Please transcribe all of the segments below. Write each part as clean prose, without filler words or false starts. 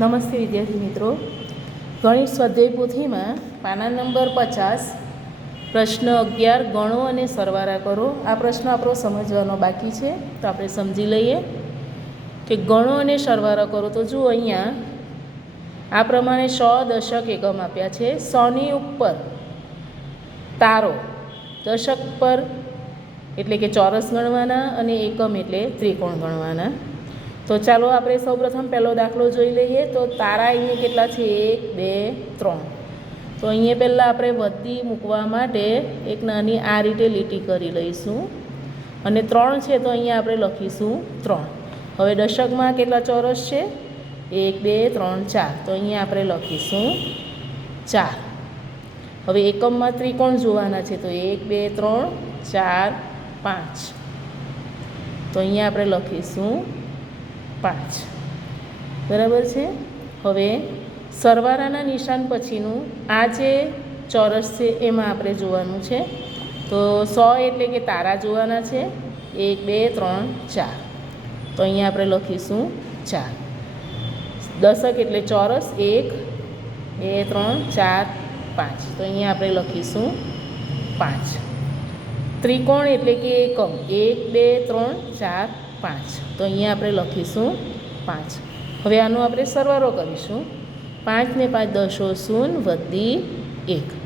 નમસ્તે વિદ્યાર્થી મિત્રો, ગણિત સ્વાધ્યાય પોથીમાં પાના નંબર 50 પ્રશ્ન 11 ગણો અને સરવાળા કરો. આ પ્રશ્ન આપણો સમજવાનો બાકી છે, તો આપણે સમજી લઈએ કે ગણો અને સરવાળા કરો. તો જુઓ, અહીંયા આ પ્રમાણે 100 દશક એકમ આપ્યા છે. 100ની ઉપર તારો દશક પર એટલે કે ચોરસ ગણવાના અને એકમ એટલે ત્રિકોણ ગણવાના. તો ચાલો આપણે સૌપ્રથમ પહેલો દાખલો જોઈ લઈએ. તો તારા અહીંયા કેટલા છે? 1 2 3. તો અહીંયા પહેલાં આપણે વધતી મૂકવા માટે એક નાની આ રીતે લીટી કરી લઈશું અને 3 છે તો અહીંયા આપણે લખીશું 3. હવે દશકમાં કેટલા ચોરસ છે? 1 2 3 4. તો અહીંયા આપણે લખીશું 4. હવે એકમમાં ત્રિકોણ જોવાના છે. તો 1 2 3 4 5. તો અહીંયા આપણે લખીશું 5. બરાબર છે. હવે સરવાળાના નિશાન પછીનું આ જે ચોરસ છે એમાં આપણે જોવાનું છે. તો 100 એટલે કે તારા જોવાના છે. 1 2 3 4. તો અહીંયા આપણે લખીશું 4. દશક એટલે ચોરસ 1 2 3 4 5. તો અહીંયા આપણે લખીશું 5. ત્રિકોણ એટલે કે એકમ 1 2 3 4 5. તો અહીંયા આપણે લખીશું 5. હવે આનો આપણે સરવાળો કરીશું. 5 ને 5 10 શૂન્ય વધી 1.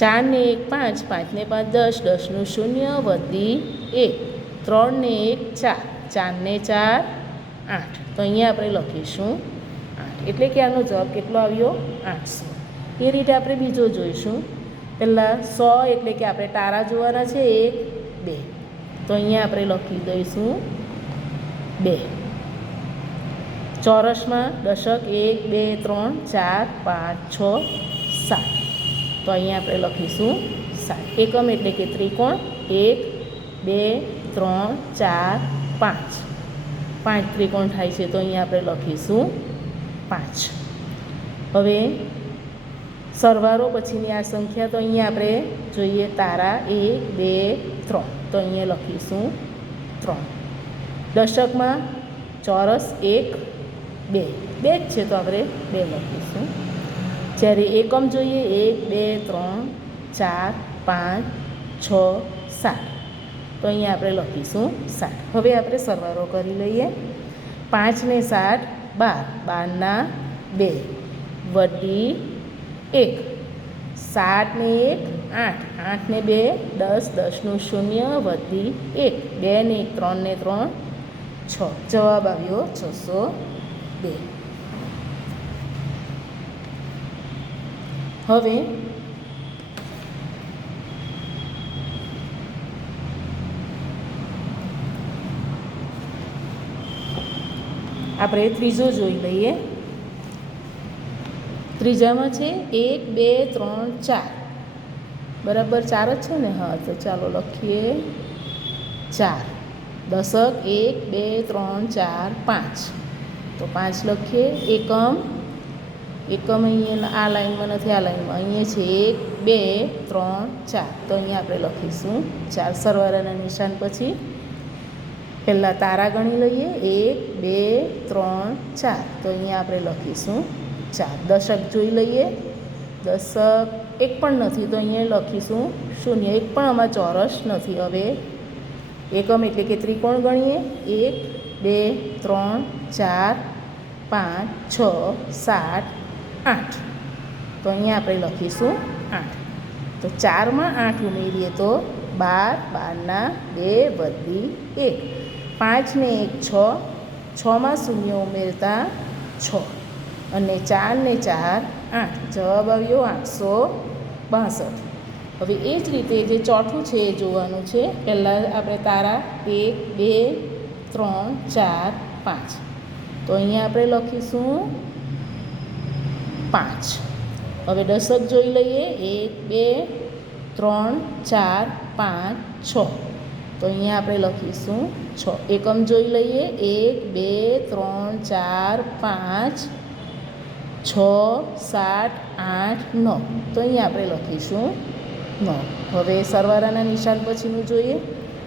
4 ને 1 5. 5 ને 5 10. 10નું શૂન્ય વધી 1. 3 ને 1 4. 4 ને 4 8. તો અહીંયા આપણે લખીશું 8. એટલે કે આનો જવાબ કેટલો આવ્યો? 800. એ રીતે આપણે બીજો જોઈશું. પહેલાં 100 એટલે કે આપણે તારા જોવાના છે 1 2. તો અહીંયા આપણે લખી દઈશું 2. ચોરસમાં દશક 1 2 3 4 5 6 7. તો અહીંયા આપણે લખીશું 7. એકમ એટલે કે ત્રિકોણ 1 2 3 4 5. 5 ત્રિકોણ થાય છે. તો અહીંયા આપણે લખીશું 5. હવે સરવાળો પછીની આ સંખ્યા. તો અહીંયા આપણે જોઈએ તારા 1 2 3. તો અહીંયા લખીશું 3. દશકમાં ચોરસ 1 2 2 જ છે તો આપણે 2 લખીશું. જ્યારે એકમ જોઈએ 1 2 3 4 5 6 7. તો અહીંયા આપણે લખીશું 7. હવે આપણે સરવાળો કરી લઈએ. 5 ને 7 12. 12ના 2 વધી 1. 7 ને 1 8. 8 ને 2 10. 10નું શૂન્ય વધી 1. 2 ને 1 3 ને 3 6. જવાબ આવ્યો 602. હવે આપણે ત્રીજો જોઈ લઈએ. ત્રીજામાં છે 1 2 3 4. બરાબર 4 જ છે ને? હા, તો ચાલો લખીએ 4. દશક 1 2 3 4 5. તો 5 લખીએ. એકમ અહીંયા આ લાઈનમાં નથી, આ લાઈનમાં અહીંયા છે 1 2 3 4. તો અહીંયા આપણે લખીશું 4. સરવાળાના નિશાન પછી પહેલાં તારા ગણી લઈએ 1 2 3 4. તો અહીંયા આપણે લખીશું 4. દશક જોઈ લઈએ. દશક એક પણ નથી તો અહીંયા લખીશું 0. એક પણ આમાં ચોરસ નથી. હવે એકમ એટલે કે ત્રિકોણ ગણીએ 1 2 3 4 5 6 7 8. તો અહીંયા આપણે લખીશું 8. તો 4માં 8 ઉમેરીએ તો 12. 12ના 2 વધી 1. 5 ને 1 6. 6માં શૂન્ય ઉમેરતા 6. અને 4 ને 4 8. જવાબ આવ્યો 862. હવે એ જ રીતે જે ચોથું છે એ જોવાનું છે. પહેલાં આપણે તારા 1 2 3 4 5. તો અહીંયા આપણે લખીશું 5. હવે દશક જોઈ લઈએ 1 2 3 4 5 6. તો અહીંયા આપણે લખીશું 6. એકમ જોઈ લઈએ 1 2 3 4 5 6 7 8 9. તો અહીંયા આપણે લખીશું 9. હવે સરવાળાના નિશાન પછીનું જોઈએ.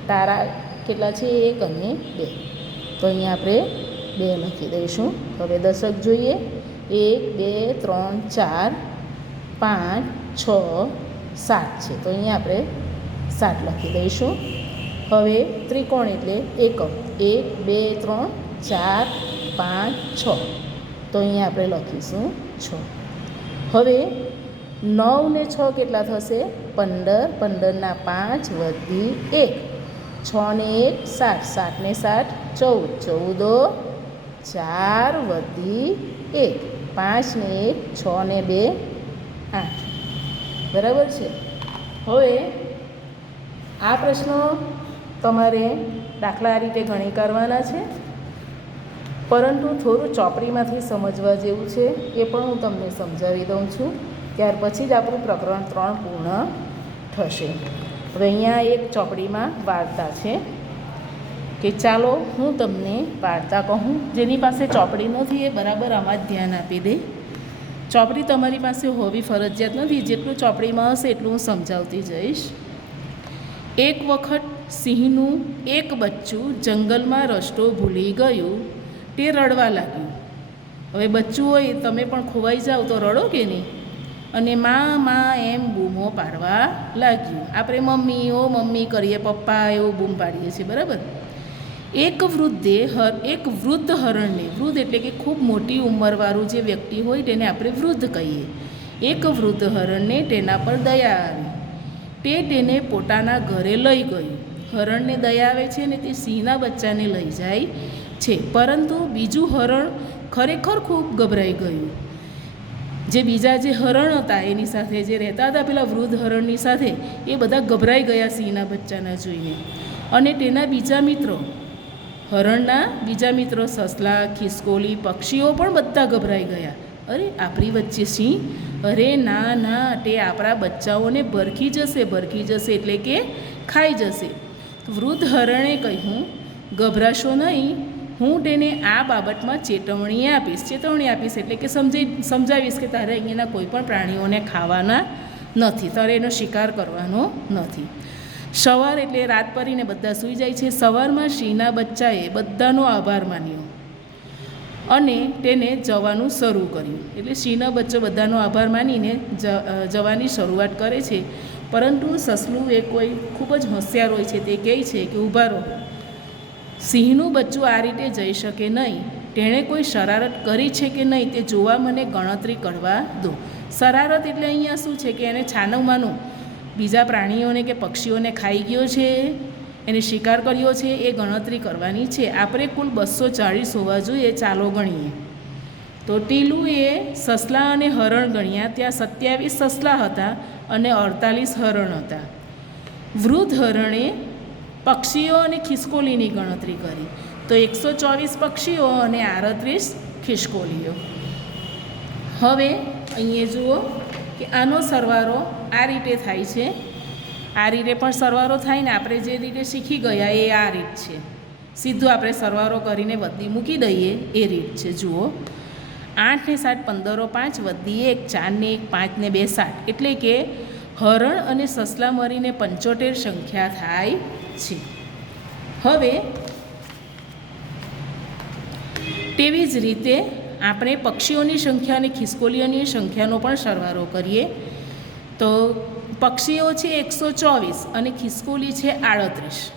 તારા કેટલા છે? 1 અને 2. તો અહીંયા આપણે 2 લખી દઈશું. હવે દશક જોઈએ 1 2 3 4 5 6 7 છે, તો અહીંયા આપણે 7 લખી દઈશું. હવે ત્રિકોણ એટલે એકમ 1 2 3 4 5 6, તો અહીંયા આપણે લખીશું 6. હવે 9 ને 6 કેટલા થશે? 15. 15 ના 5 વધી 1, 6 ને 1 7, 7 ને 7 14, 14 4 વધી 1, 5 ને 1 6 ને 2 8. બરાબર છે. હવે આ પ્રશ્નો તમારે દાખલા આ રીતે ગણી કરવાના છે, પરંતુ થોડું ચોપડીમાંથી સમજવા જેવું છે, એ પણ હું તમને સમજાવી દઉં છું. ત્યાર પછી જ આપણું પ્રકરણ 3 પૂર્ણ થશે. હવે અહીંયા એક ચોપડીમાં વાર્તા છે કે ચાલો હું તમને વાર્તા કહું. જેની પાસે ચોપડી નથી એ બરાબર આમાં જ ધ્યાન આપી દે. ચોપડી તમારી પાસે હોવી ફરજિયાત નથી, જેટલું ચોપડીમાં હશે એટલું હું સમજાવતી જઈશ. એક વખત સિંહનું એક બચ્ચું જંગલમાં રસ્તો ભૂલી ગયું. તે રડવા લાગ્યું. હવે બચ્ચું હોય, તમે પણ ખોવાઈ જાઓ તો રડો કે નહીં? અને માં એમ બૂમો પાડવા લાગ્યું. આપણે મમ્મી ઓ મમ્મી કરીએ, પપ્પા એવું બૂમ પાડીએ છીએ, બરાબર? એક વૃદ્ધ હરણને, વૃદ્ધ એટલે કે ખૂબ મોટી ઉંમરવાળું જે વ્યક્તિ હોય તેને આપણે વૃદ્ધ કહીએ. એક વૃદ્ધ હરણને તેના પર દયા આવી. તે તેને પોતાના ઘરે લઈ ગયું. હરણને દયા આવે છે ને તે સિંહના બચ્ચાને લઈ જાય છે, પરંતુ બીજું હરણ ખરેખર ખૂબ ગભરાઈ ગયું. જે બીજા જે હરણ હતા એની સાથે જે રહેતા હતા પેલા વૃદ્ધ હરણની સાથે, એ બધા ગભરાઈ ગયા સિંહના બચ્ચાના જોઈને. અને તેના બીજા મિત્રો, હરણના બીજા મિત્રો સસલા, ખિસકોલી, પક્ષીઓ પણ બધા ગભરાઈ ગયા. અરે આપણી વચ્ચે સિંહ, અરે ના ના, તે આપણા બચ્ચાઓને ભરખી જશે એટલે કે ખાઈ જશે. વૃદ્ધ હરણે કહ્યું, ગભરાશો નહીં, હું તેને આ બાબતમાં ચેતવણી આપીશ એટલે કે સમજાવીશ કે તારે અહીંયાના કોઈ પણ પ્રાણીઓને ખાવાના નથી, તારે એનો શિકાર કરવાનો નથી. સવાર એટલે રાત પડીને બધા સૂઈ જાય છે. સવારમાં સિંહના બચ્ચાએ બધાનો આભાર માન્યો અને તેને જવાનું શરૂ કર્યું. એટલે સિંહનો બચ્ચો બધાનો આભાર માનીને જવાની શરૂઆત કરે છે. પરંતુ સસલું એ કોઈ ખૂબ જ હોશિયાર હોય છે, તે કહે છે કે ઊભા રહો, સિંહનું બચ્ચું આ રીતે જઈ શકે નહીં. તેણે કોઈ શરારત કરી છે કે નહીં તે જોવા મને ગણતરી કરવા દો. શરારત એટલે અહીંયા શું છે કે એને છાનું માનું બીજા પ્રાણીઓને કે પક્ષીઓને ખાઈ ગયો છે, એને શિકાર કર્યો છે, એ ગણતરી કરવાની છે. આપણે કુલ 240 હોવા જોઈએ, ચાલો ગણીએ. તો ટીલુએ સસલા અને હરણ ગણ્યા. ત્યાં 27 સસલા હતા અને 48 હરણ હતા. વૃદ્ધ હરણે પક્ષીઓ અને ખિસકોલીની ગણતરી કરી તો 124 પક્ષીઓ અને 38 ખિસકોલીઓ. હવે અહીંયા જુઓ કે આનો સરવાળો આ રીતે થાય છે. આ રીતે પણ સરવાળો થાય ને આપણે જે રીતે શીખી ગયા એ આ રીત છે. સીધું આપણે સરવાળો કરીને વધી મૂકી દઈએ એ રીત છે. જુઓ, 8 ને 7 15, 5 વધી 1, 4 ને 1 5 ને 2 7, એટલે કે હરણ અને સસલા મળીને 75 સંખ્યા થાય છે. હવે તેવી જ રીતે આપણે પક્ષીઓની સંખ્યા અને ખિસકોલીઓની સંખ્યાનો પણ સરવાળો કરીએ તો પક્ષીઓ છે 124 અને ખિસકોલી છે 38,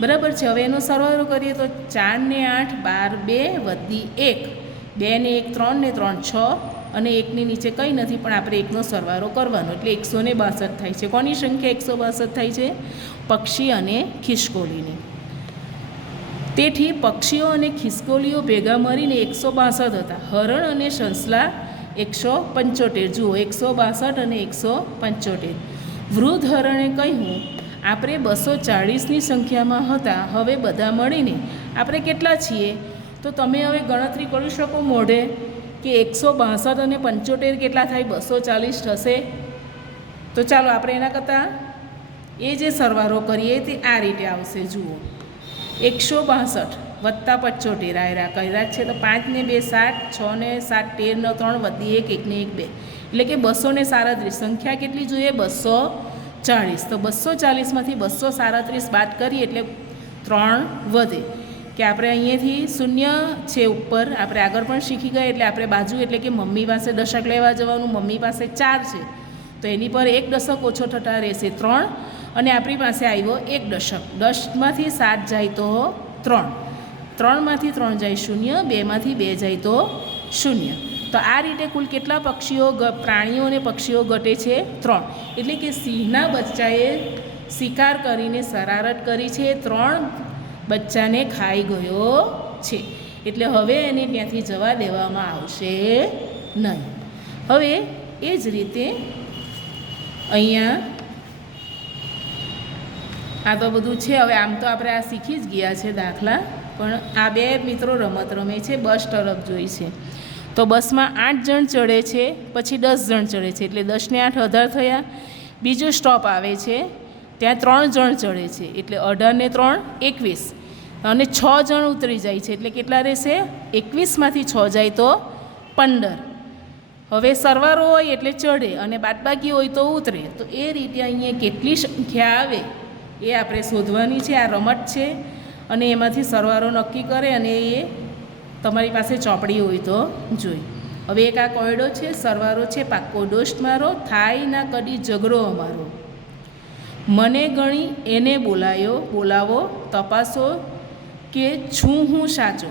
બરાબર છે. હવે એનો સરવાળો કરીએ તો 4 ને 8 12, 2 વધી 1, 2 ને 1 3 ને 3 6 અને 1ની નીચે કંઈ નથી, પણ આપણે 1નો સરવાળો કરવાનો એટલે 162 થાય છે. કોની સંખ્યા 162 થાય છે? પક્ષી અને ખિસકોલીની. તેથી પક્ષીઓ અને ખિસકોલીઓ ભેગા મળીને 162 હતા. હરણ અને સસલા 175. જુઓ, 162 અને 175. વૃદ્ધ હરણે કહ્યું, આપણે 240ની સંખ્યામાં હતા, હવે બધા મળીને આપણે કેટલા છીએ? તો તમે હવે ગણતરી કરી શકો મોઢે કે 162 અને 75 કેટલા થાય? 240 થશે. તો ચાલો આપણે એના કરતાં એ જે સરવાળો કરીએ તે આ રીતે આવશે. જુઓ, 162 વત્તા 75 આયરા કર્યા છે તો 5 ને 2 7, 6 ને 7 13 ને 3 વધી 1, 1 ને 1 2, એટલે કે 237. સંખ્યા કેટલી જોઈએ? 240. તો 240માંથી 237 બાદ કરીએ એટલે 3 વધે. કે આપણે અહીંયાથી શૂન્ય છે ઉપર, આપણે આગળ પણ શીખી ગયા, એટલે આપણે બાજુ એટલે કે મમ્મી પાસે દશક લેવા જવાનું. મમ્મી પાસે 4 છે તો એની પર 1 દશક ઓછો થતાં રહેશે 3, અને આપણી પાસે આવ્યો 1 દશક. 10માંથી 7 જાય તો 3, 3માંથી 3 જાય 0, 2માંથી 2 જાય તો 0. તો આ રીતે કુલ કેટલા પક્ષીઓ, પ્રાણીઓ અને પક્ષીઓ ઘટે છે? 3. એટલે કે સિંહના બચ્ચાએ શિકાર કરીને શરારત કરી છે, 3 બચ્ચાને ખાઈ ગયો છે, એટલે હવે એને ત્યાંથી જવા દેવામાં આવશે નહીં. હવે એ જ રીતે અહીંયા આ તો બધું છે. હવે આમ તો આપણે આ શીખી જ ગયા છે દાખલા, પણ આ 2 મિત્રો રમત રમે છે, બસ તરફ જોઈ છે. તો બસમાં 8 જણ ચડે છે, પછી 10 જણ ચડે છે, એટલે 10 ને 8 18 થયા. બીજો સ્ટોપ આવે છે, ત્યાં 3 જણ ચડે છે, એટલે 18 ને 3 21, અને 6 જણ ઉતરી જાય છે, એટલે કેટલા રહેશે? 21માંથી 6 જાય તો 15. હવે સરવારો હોય એટલે ચડે અને બાદબાકી હોય તો ઉતરે. તો એ રીતે અહીંયા કેટલી સંખ્યા આવે એ આપણે શોધવાની છે. આ રમત છે અને એમાંથી સરવારો નક્કી કરે, અને એ તમારી પાસે ચોપડી હોય તો જોઈ. હવે એક આ કોયડો છે, સરવારો છે પાક્કો દોસ્ત મારો, થાય ના કદી ઝઘડો અમારો, મને ગણી એને બોલાવો, તપાસો કે છું હું સાચો.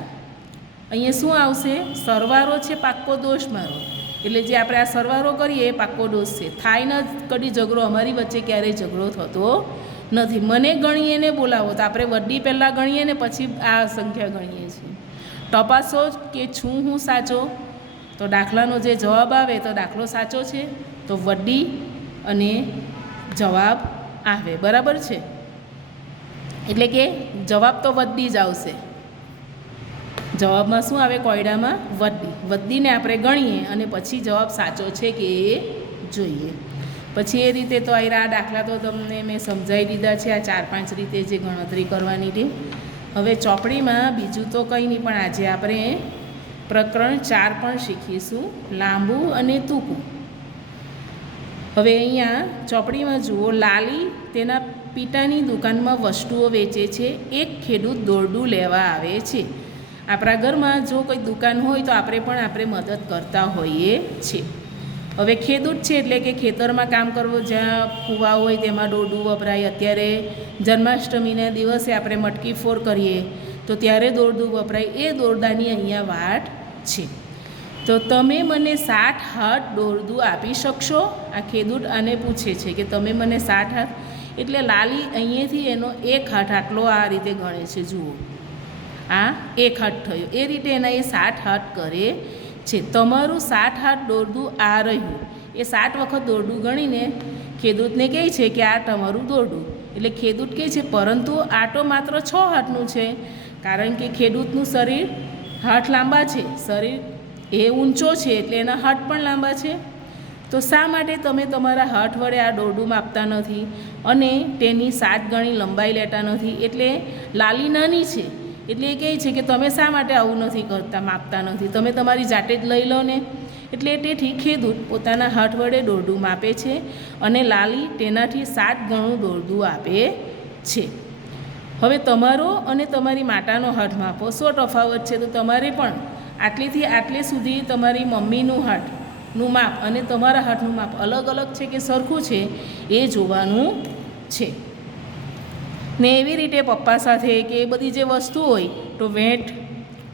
અહીંયા શું આવશે? સરવારો છે પાક્કો દોસ્ત મારો, એટલે જે આપણે આ સરવારો કરીએ એ પાક્કો દોસ્ત છે. થાય ના કદી ઝઘડો, અમારી વચ્ચે ક્યારેય ઝઘડો થતો નથી. મને ગણી એને બોલાવો, તો આપણે વડી પહેલાં ગણીએ ને પછી આ સંખ્યા ગણીએ છીએ. તપાસો કે છું હું સાચો, તો દાખલાનો જે જવાબ આવે તો દાખલો સાચો છે, તો વડી અને જવાબ આવે. બરાબર છે? એટલે કે જવાબ તો વડી જ આવશે. જવાબમાં શું આવે? કોયડામાં વડીને આપણે ગણીએ અને પછી જવાબ સાચો છે કે એ જોઈએ. પછી એ રીતે તો આ દાખલા તો તમને મેં સમજાવી દીધા છે, આ 4-5 રીતે જે ગણતરી કરવાની છે. હવે ચોપડીમાં બીજું તો કંઈ નહીં, પણ આજે આપણે પ્રકરણ 4 પણ શીખીશું, લાંબુ અને ટૂંકું. હવે અહીંયા ચોપડીમાં જુઓ, લાલી તેના પિતાની દુકાનમાં વસ્તુઓ વેચે છે, એક ખેડૂત દોરડું લેવા આવે છે. આપણા ઘરમાં જો કોઈ દુકાન હોય તો આપણે મદદ કરતા હોઈએ છીએ. હવે ખેડૂત છે એટલે કે ખેતરમાં કામ કરવું, જ્યાં કૂવા હોય તેમાં દોરડું વપરાય. અત્યારે જન્માષ્ટમીના દિવસે આપણે મટકી ફોડ કરીએ તો ત્યારે દોરડું વપરાય. એ દોરડાની અહીંયા વાત છે. તો તમે મને 60 હાથ દોરડું આપી શકશો? આ ખેડૂત આને પૂછે છે કે તમે મને 60 હાથ, એટલે લાલી અહીંયાથી એનો 1 હાથ આટલો આ રીતે ગણે છે. જુઓ, આ 1 હાથ થયો, એ રીતે એના એ 60 હાથ કરે છે. તમારું 60 હાથ દોરડું આ રહ્યું. એ 60 વખત દોરડું ગણીને ખેડૂતને કહે છે કે આ તમારું દોરડું. એટલે ખેડૂત કહે છે પરંતુ આ તો માત્ર 6 હાથનું છે, કારણ કે ખેડૂતનું શરીર હાથ લાંબા છે, શરીર એ ઊંચો છે એટલે એના હાથ પણ લાંબા છે. તો શા માટે તમે તમારા હાથ વડે આ દોરડું માપતા નથી અને તેની 7 ગણી લંબાઈ લેતા નથી? એટલે લાલી નાની છે એટલે એ કહે છે કે તમે શા માટે આવું નથી કરતા, માપતા નથી, તમે તમારી જાતે જ લઈ લો ને. એટલે તેથી ખેડૂત પોતાના હાથ વડે દોરડું માપે છે અને લાલી તેનાથી 7 ગણું દોરડું આપે છે. હવે તમારો અને તમારી માતાનો હાથ માપો, શું તફાવત છે? તો તમારે પણ આટલીથી આટલે સુધી તમારી મમ્મીનું હાથનું માપ અને તમારા હાથનું માપ અલગ અલગ છે કે સરખું છે એ જોવાનું છે. ને એવી રીતે પપ્પા સાથે કે એ બધી જે વસ્તુ હોય તો વેંટ.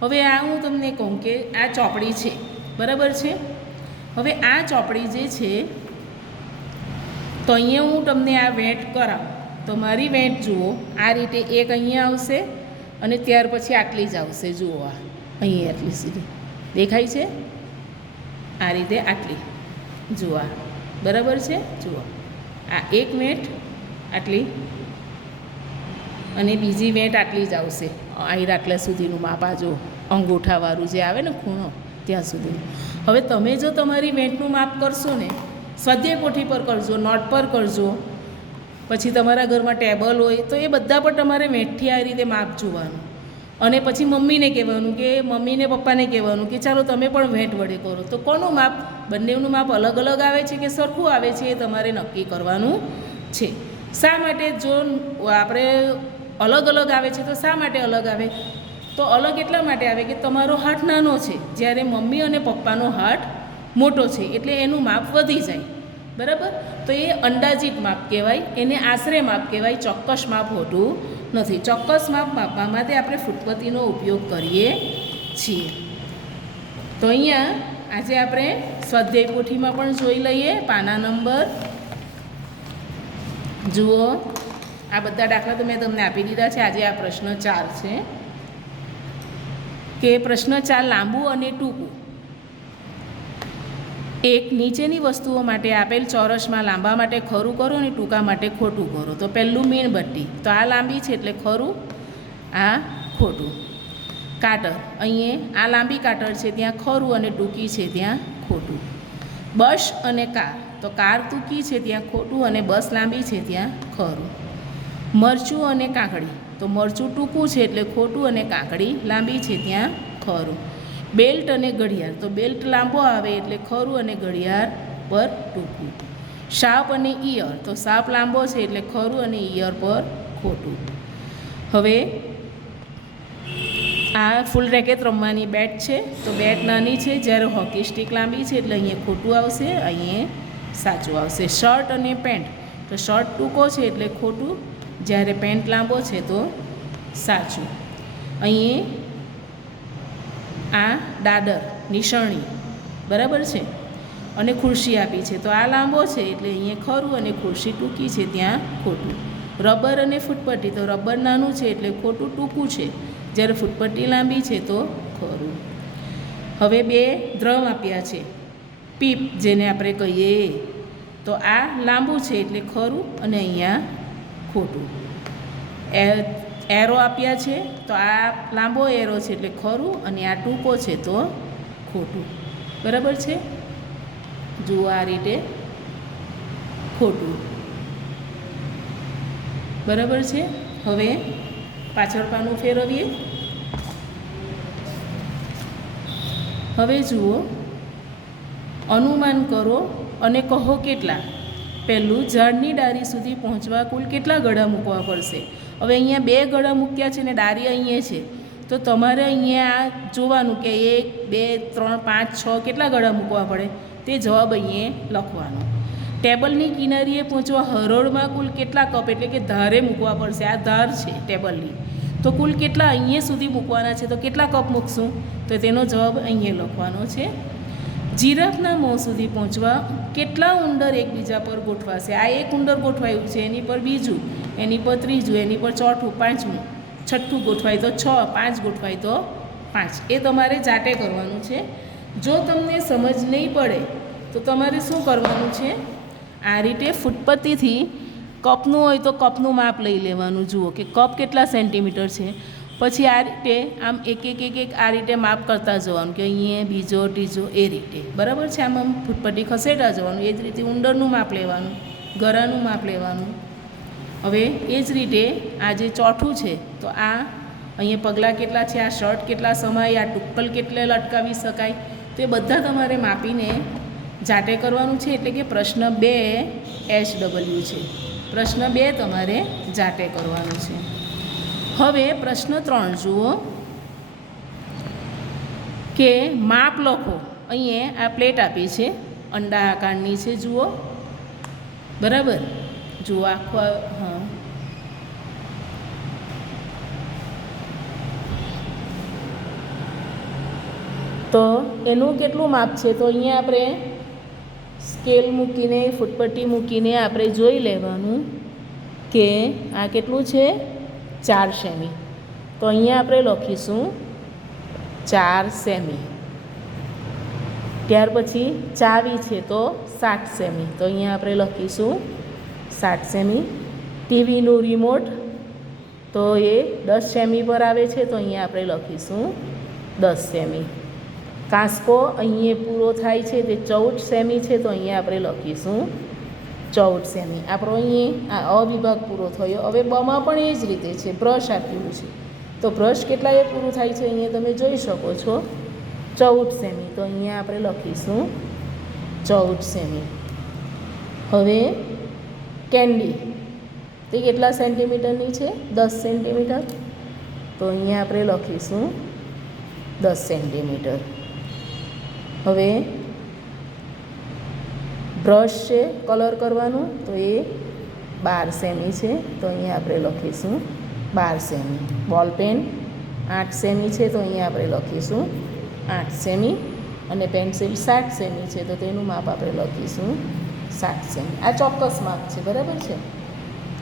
હવે આ હું તમને કહું કે આ ચોપડી છે, બરાબર છે? હવે આ ચોપડી જે છે તો અહીંયા હું તમને આ વેંટ કરાવું તો મારી વેંટ જુઓ, આ રીતે એક અહીંયા આવશે અને ત્યાર પછી આટલી જ આવશે. જુઓ, આ અહીંયા આટલી સુધી દેખાય છે, આ રીતે આટલી. જુઓ, બરાબર છે? જુઓ, આ એક વેંટ આટલી અને બીજી વેંટ આટલી જ આવશે. અહીં આટલા સુધીનું માપ, આ જો અંગૂઠાવાળું જે આવે ને ખૂણો ત્યાં સુધીનું. હવે તમે જો તમારી વેંટનું માપ કરશો ને, સ્વાધ્યાય પોથી પર કરજો, નોટ પર કરજો, પછી તમારા ઘરમાં ટેબલ હોય તો એ બધા પર તમારે વેંટથી આ રીતે માપ જોવાનું અને પછી મમ્મીને કહેવાનું કે મમ્મીને પપ્પાને કહેવાનું કે ચાલો તમે પણ વેંટ વડે કરો. તો કોનું માપ? બંનેનું માપ અલગ અલગ આવે છે કે સરખું આવે છે એ તમારે નક્કી કરવાનું છે. શા માટે જો આપણે અલગ અલગ આવે છે તો શા માટે અલગ આવે? તો અલગ એટલા માટે આવે કે તમારો હાથ નાનો છે, જ્યારે મમ્મી અને પપ્પાનો હાથ મોટો છે, એટલે એનું માપ વધી જાય, બરાબર. તો એ અંદાજિત માપ કહેવાય, એને આશરે માપ કહેવાય, ચોક્કસ માપ હોતું નથી. ચોક્કસ માપ માપવા માટે આપણે ફૂટપટ્ટીનો ઉપયોગ કરીએ છીએ. તો અહીંયા આજે આપણે સ્વાધ્યાય પોથીમાં પણ જોઈ લઈએ. પાના નંબર જુઓ, આ બધા દાખલા તો મેં તમને આપી દીધા છે. આજે આ પ્રશ્ન 4 છે કે પ્રશ્ન 4 લાંબુ અને ટૂંકું. એક નીચેની વસ્તુઓ માટે આપેલ ચોરસમાં લાંબા માટે ખરું કરો અને ટૂંકા માટે ખોટું કરો. તો પહેલું મીણબત્તી, તો આ લાંબી છે એટલે ખરું, આ ખોટું. કાટર, અહીંયા આ લાંબી કાટર છે ત્યાં ખરું અને ટૂંકી છે ત્યાં ખોટું. બસ અને કાર, તો કાર ટૂંકી છે ત્યાં ખોટું અને બસ લાંબી છે ત્યાં ખરું. મરચું અને કાકડી, તો મરચું ટૂંકું છે એટલે ખોટું અને કાકડી લાંબી છે ત્યાં ખરું. બેલ્ટ અને ઘડિયાળ, તો બેલ્ટ લાંબો આવે એટલે ખરું અને ઘડિયાળ પર ટૂંકું. સાપ અને ઈયર, તો સાપ લાંબો છે એટલે ખરું અને ઈયર પર ખોટું. હવે આ ફૂલ રેકેટ રમવાની બેટ છે, તો બેટ નાની છે, જ્યારે હોકી સ્ટિક લાંબી છે એટલે અહીંયા ખોટું આવશે, અહીંયા સાચું આવશે. શર્ટ અને પેન્ટ, તો શર્ટ ટૂંકો છે એટલે ખોટું, જ્યારે પેન્ટ લાંબો છે તો સાચું. અહીંયા આ દાદર નિશાણી, બરાબર છે, અને ખુરશી આપી છે, તો આ લાંબો છે એટલે અહીંયા ખરું અને ખુરશી ટૂંકી છે ત્યાં ખોટું. રબર અને ફૂટપટ્ટી, તો રબર નાનું છે એટલે ખોટું, ટૂંકું છે, જ્યારે ફૂટપટ્ટી લાંબી છે તો ખરું. હવે બે દ્રમ આપ્યા છે, પીપ જેને આપણે કહીએ, તો આ લાંબુ છે એટલે ખરું અને અહીંયા ખોટું. એરો આપ્યા છે, તો આ લાંબો એરો છે એટલે ખરું અને આ ટૂંકો છે તો ખોટું, બરાબર છે. જુઓ આ રીતે ખોટું, બરાબર છે. હવે પાછળ પાનું ફેરવીએ. હવે જુઓ, અનુમાન કરો અને કહો કેટલા. પહેલું, ઝાડની ડાળી સુધી પહોંચવા કુલ કેટલા ગળા મૂકવા પડશે. હવે અહીંયા 2 ગળા મૂક્યા છે ને ડાળી અહીંયા છે, તો તમારે અહીંયા આ જોવાનું કે 1 2 3 5 6 કેટલા ગળા મૂકવા પડે, તે જવાબ અહીંયા લખવાનો. ટેબલની કિનારીએ પહોંચવા હરોળમાં કુલ કેટલા કપ એટલે કે ધારે મૂકવા પડશે. આ ધાર છે ટેબલની, તો કુલ કેટલા અહીંયા સુધી મૂકવાના છે, તો કેટલા કપ મૂકશું, તો તેનો જવાબ અહીંયા લખવાનો છે. જીરાફના મોં સુધી પહોંચવા કેટલા ઉંદર એકબીજા પર ગોઠવાશે. આ એક ઉંદર ગોઠવાયું છે, એની પર બીજું, એની પર ત્રીજું, એની પર ચોથું, પાંચમું, છઠ્ઠું ગોઠવાય તો 6, 5 ગોઠવાય તો 5. એ તમારે જાતે કરવાનું છે. જો તમને સમજ નહીં પડે તો તમારે શું કરવાનું છે, આ રીતે ફૂટપટ્ટીથી કપનું હોય તો કપનું માપ લઈ લેવાનું. જુઓ કે કપ કેટલા સેન્ટીમીટર છે, પછી આ રીતે આમ એક આ રીતે માપ કરતા જવાનું કે અહીંયા બીજો ત્રીજો એ રીતે, બરાબર છે. આમ ફૂટપટ્ટી ખસેડતા જવાનું. એ જ રીતે ઉંદરનું માપ લેવાનું, ગરાનું માપ લેવાનું. હવે એ જ રીતે આ જે ચોથું છે, તો આ અહીંયા પગલાં કેટલા છે, આ શર્ટ કેટલા સમાય, આ ટુક્કલ કેટલે લટકાવી શકાય, તો એ બધા તમારે માપીને જાતે કરવાનું છે. એટલે કે પ્રશ્ન 2 HW છે. પ્રશ્ન 2 તમારે જાતે કરવાનું છે. હવે પ્રશ્ન 3 જુઓ કે માપ લખો. અહીંયા આ પ્લેટ આપી છે, અંડા આકારની છે, જુઓ, બરાબર. જુઓ આખો, હા, તો એનું કેટલું માપ છે, તો અહીંયા આપણે સ્કેલ મૂકીને ફૂટપટ્ટી મૂકીને આપણે જોઈ લેવાનું કે આ કેટલું છે, 4 સેમી. તો અહીંયા આપણે લખીશું 4 સેમી. ત્યાર પછી ચાવી છે તો 7 સેમી, તો અહીંયા આપણે લખીશું 7 સેમી. ટીવીનું રિમોટ તો એ 10 સેમી પર આવે છે, તો અહીંયા આપણે લખીશું 10 સેમી. કાંસકો અહીંયા પૂરો થાય છે તે 14 સેમી છે, તો અહીંયા આપણે લખીશું 14 સેમી. આપણો અહીંયા આ અવિભાગ પૂરો થયો. હવે બમાં પણ એ જ રીતે છે, બ્રશ આપ્યું છે, તો બ્રશ કેટલાએ પૂરું થાય છે અહીંયા તમે જોઈ શકો છો, 14 સેમી, તો અહીંયા આપણે લખીશું 14 સેમી. હવે કેન્ડી તે કેટલા સેન્ટીમીટરની છે, 10 સેન્ટીમીટર, તો અહીંયા આપણે લખીશું 10 સેન્ટીમીટર. હવે બ્રશ છે કલર કરવાનું, તો એ 12 સેમી છે, તો અહીંયા આપણે લખીશું 12 સેમી. બોલ પેન 8 સેમી છે, તો અહીંયા આપણે લખીશું 8 સેમી. અને પેન્સિલ 7 સેમી છે, તો તેનું માપ આપણે લખીશું 7 સેમી. આ ચોક્કસ માપ છે, બરાબર છે.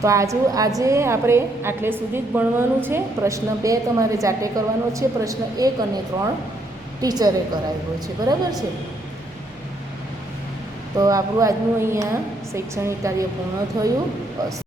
તો આજે આપણે આટલે સુધી જ ભણવાનું છે. પ્રશ્ન 2 તમારે જાતે કરવાનો છે. પ્રશ્ન 1 અને 3 ટીચરે કરાવ્યો છે, બરાબર છે. તો આપણું આજનું અહીંયા શૈક્ષણિક કાર્ય પૂર્ણ થયું. બસ.